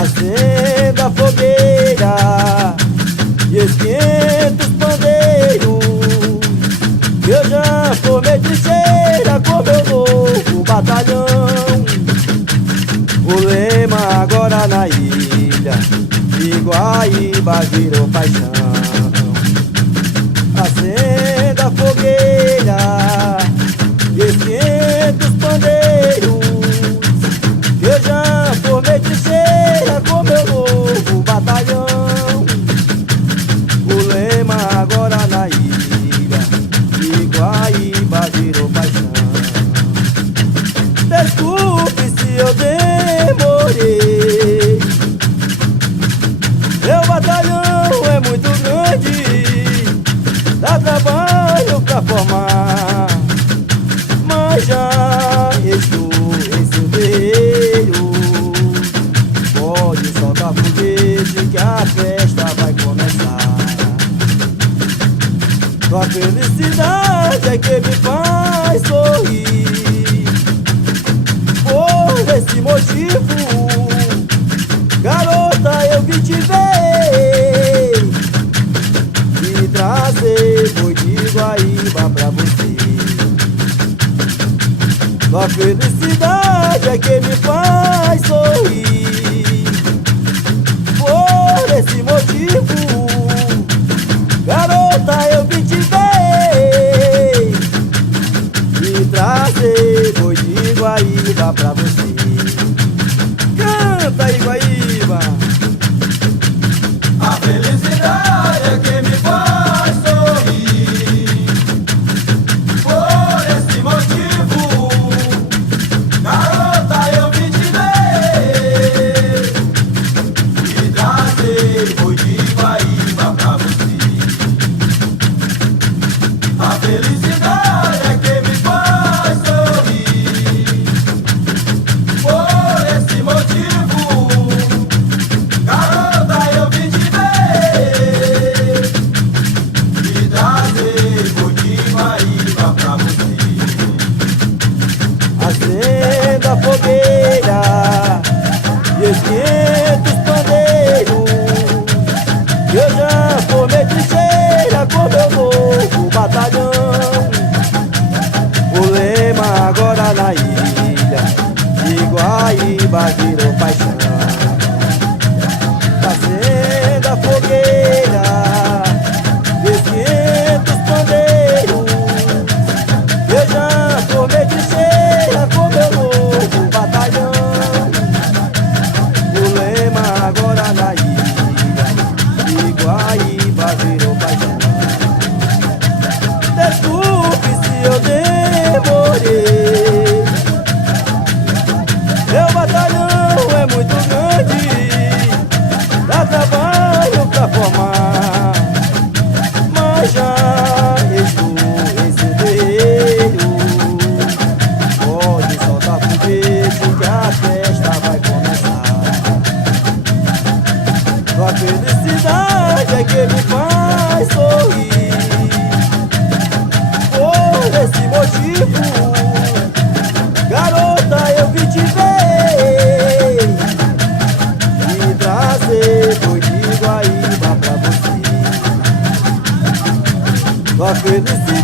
Acenda a fogueira e esquenta os pandeiros, que eu já formei trincheira com meu novo batalhão. O lema agora na ilha de Guaíba virou paixão. Acenda a fogueira e esquenta os pandeiros, que eu já formei trincheira com meu novo batalhão. O lema agora na ilha de Guaíba virou paixão. Desculpe se eu demorei, meu batalhão é muito grande, dá trabalho pra formar, mas já estou em seu terreiro. Pode soltar foguete que a festa vai começar. Tua felicidade é que me faz sorrir. Por esse motivo, garota, eu vim te ver e trazer boi de Guaíba pra você. Tua felicidade é que me faz sorrir. Por esse motivo, garota, eu vim te ver e trazer boi de Guaíba pra você. Canta aí, Guaíba! A felicidade é que me faz sorrir. Por esse motivo, garota, eu vim te ver e trazer boi de Guaíba pra você. A felicidade é que me faz sorrir. Por esse motivo, garota, eu vim te ver e trazer boi de Guaíba pra você. Acenda a fogueira e esquenta os pandeiros, que eu já formei trincheira com meu novo batalhão. O lema agora na ilha de Guaíba virou paixão. Acenda a fogueira e esquenta os pandeiros, que eu já formei trincheira com meu novo batalhão. O lema agora na ilha de Guaíba virou paixão. Desculpe se eu demorei, meu batalhão é muito grande, dá trabalho pra formar, mas já estou em seu terreiro. Pode soltar foguete que a festa vai começar. Tua felicidade é que me faz sorrir. Por esse motivo, garota, eu vim te ver e trazer boi de Guaíba pra você. Tua felicidade